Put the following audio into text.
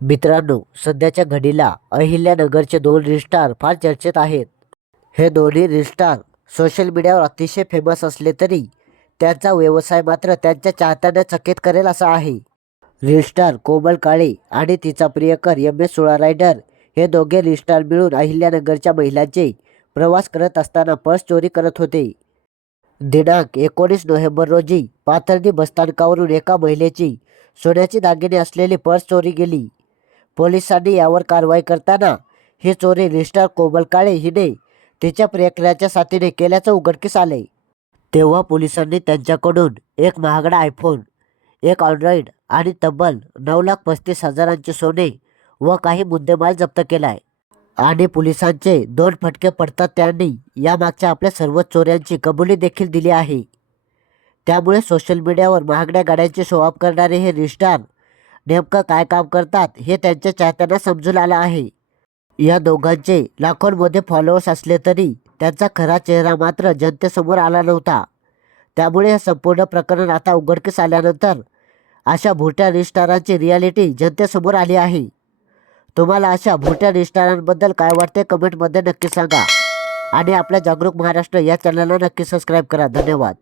मित्रांनो, सध्याच्या घडीला अहिल्यानगरचे दोन रील स्टार फार चर्चेत आहेत. हे दोन्ही रील स्टार सोशल मीडियावर अतिशय फेमस असले तरी त्यांचा व्यवसाय मात्र त्यांच्या चाहत्यांना चकित करेल असा आहे. रील स्टार कोमल काळे आणि तिचा प्रियकर MS 16 रायडर हे दोघे रील स्टार मिळून अहिल्यानगरच्या महिलांचे प्रवास करत असताना पर्स चोरी करत होते. दिनांक 19 नोव्हेंबर रोजी पाथर्डी बसस्थानकावरून एका महिलेची सोन्याची दागिने असलेली पर्स चोरी गेली. पोलिसांनी यावर कारवाई करताना ही चोरी रील स्टार कोमल काळे हिने तिच्या प्रियकराच्या साथीने केल्याचं उघडकीस आले. तेव्हा पोलिसांनी त्यांच्याकडून एक महागडा आयफोन, एक अँड्रॉइड आणि तब्बल 9,35,000चे सोने व काही मुद्देमाल जप्त केलाय. आणि पोलिसांचे 2 फटके पडतात त्यांनी यामागच्या आपल्या सर्व चोऱ्यांची कबुली देखील दिली आहे. त्यामुळे सोशल मीडियावर महागड्या गाड्यांचे शो ऑफ करणारे हे रील स्टार नेमकं काय काम करतात हे त्यांच्या चाहत्यांना समजून आलं आहे. या दोघांचे लाखोंमध्ये फॉलोअर्स असले तरी त्यांचा खरा चेहरा मात्र जनतेसमोर आला नव्हता. त्यामुळे हे संपूर्ण प्रकरण आता उघडकीस आल्यानंतर अशा भोट्या रील स्टारांची रियालिटी जनतेसमोर आली आहे. तुम्हाला अशा भोट्या रील स्टारांबद्दल काय वाटते कमेंटमध्ये नक्की सांगा. आणि आपल्या जागरूक महाराष्ट्र या चॅनलला नक्की सबस्क्राईब करा. धन्यवाद.